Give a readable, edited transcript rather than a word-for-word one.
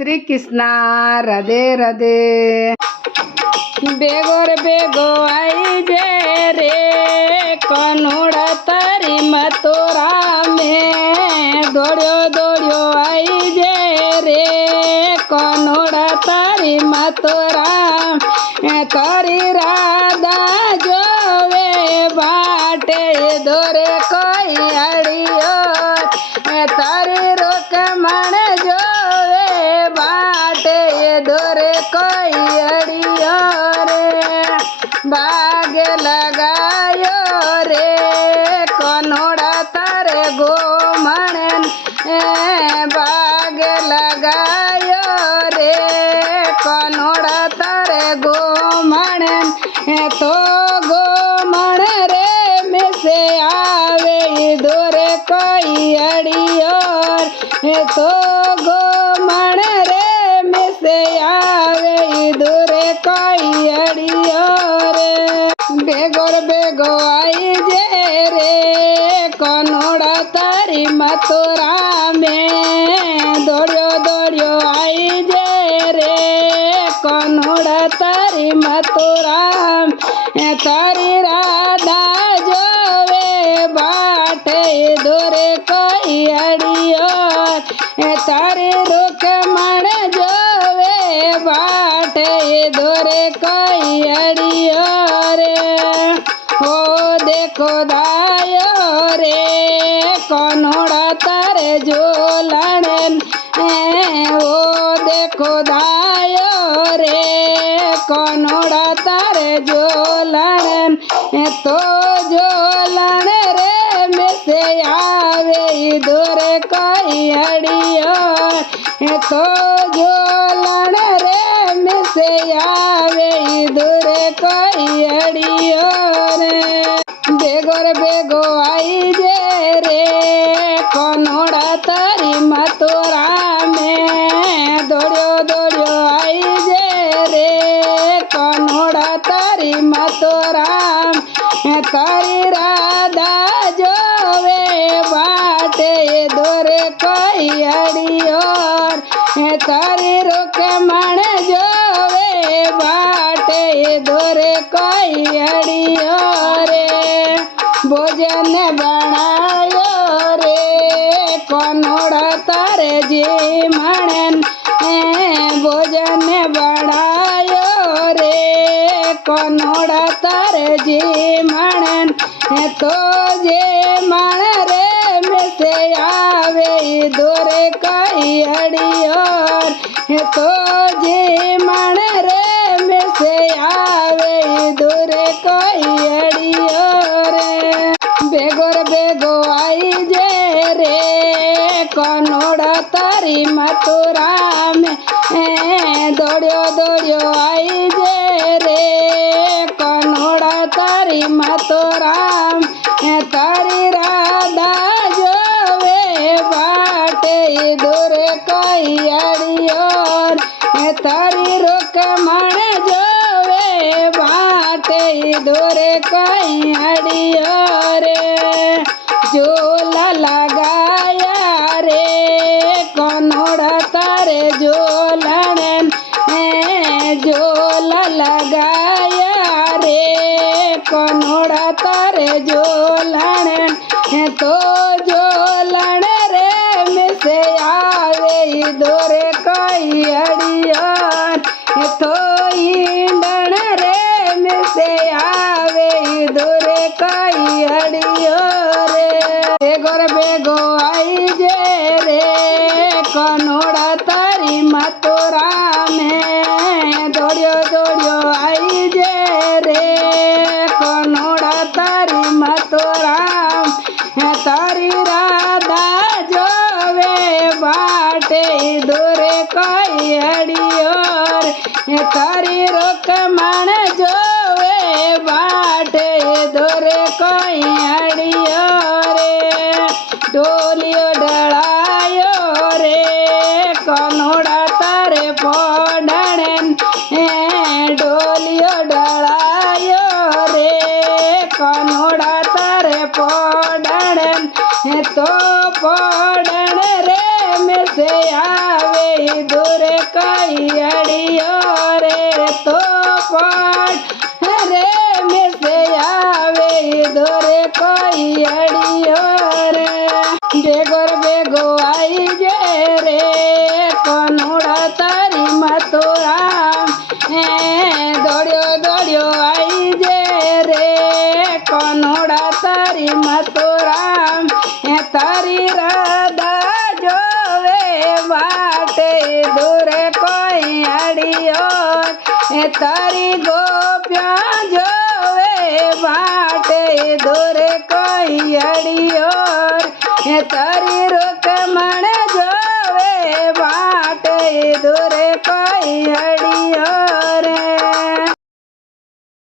श्री कृष्णा राधे राधे। बेगो रे बेगो आई जे रे कनोड़ा तारी मथुरा में दौड़ो दौड़ो आई जे रे कनोड़ा तारी मथुरा तारी राधा जोवे बाटे दोरे कोई अड़ियो तारी रोक मन जोवे बाटे दोरे कोई अड़ियो रे बाग लगायो रे कनोड़ा तारे गोमन बाग लगायो रे कनोड़ा तारे गोमन तो गोमन रे में से आवे दोरे कोई अड़ियो तो गोमन रे में से आवे दोरे कोई अड़ियो रे बेगो रे बेगो आई जे रे कनोड़ा तारी मथुरा में दौड़ो दौड़ो आई जे रे कनोड़ा तारी मथुरा तारी राधा जोवे बाटे दोरे कोई अड़ियो तारी रुक मन जोवे बाटे दोरे कोई अड़ियो रे हो देखो दायो रे कनोड़ा तारे झोलण ओ देखो दायो रे कनोड़ा तारे झोलण तो झोलण रे में से आवे दोरे कोई अड़ियो तो झोलण रे में से आवे दोरे कोई अड़ियो रे बेगो रे बेगो आई जे रे कनोड़ा तारी मथुरा में दौड़ो दौड़ो आई जे रे कनोड़ा तारी मथुरा तारी राधा जोवे बाटे दोरे कोई अड़ियो तारी रुक मन जोवे बाटे दोरे कोई अड़ियो रे भोजन बनायो रे कनोड़ा तारे जी मणन भोजन बनायो रे कनोड़ा तारे जी मणन तो जे मन रे में से आवे दोरे कोई अड़ियो तो जे मन रे में से आवे दोरे कोई अड़ियो रे बेगो रे बेगो आई जे रे कनोड़ा तारी मथुरा में दौड़ो दौड़ो आई जे रे कनोड़ा तारी मथुरा तारी राधा जोवे बाटे दोरे कोई अड़ियो तारी रुक मन जोवे बाटे दोरे कोई अड़ियो रे झोला लगाया रे कनोड़ा तारे झोलण झोला लगाया रे कनोड़ा तारे झोलण तो झोलण रे में से आवे दोरे कोई अड़ियो तो ईंधन रे में से आवे दोरे कोई अड़ियो रे बेगो रे बेगो आई जे रे कनोड़ा तारी मथुरा में दौड़ो दौड़ो आई जे रे कनोड़ा तारी मथुरा तारी राधा जोवे बाटे दोरे कोई अड़ियो तारी रुक मन जोवे बाटे दोरे कोई अड़ियो रे डोलियो डलायो रे कनोड़ा तारे पोडण डोलियो डलायो रे कनोड़ा तारे पोडण तो पोडण रे में से आवे दूरे કઈ અડિયો રે તો પણ રે મેસે આવે દોરે કઈ અડિયો રે ભેગો આઈ જે રે કનોડા તારી મથુરા દોડ્યો આઈ જે રે કનોડા તારી મથુરા તારી રાધા જોવે વાટે દૂરે કોઈ અડિયો તારી ગોપ્યા જોવે વાટે દૂરે કોઈ અડિયો તારી રૂકમણ જોવે વાટે દૂરે કોઈ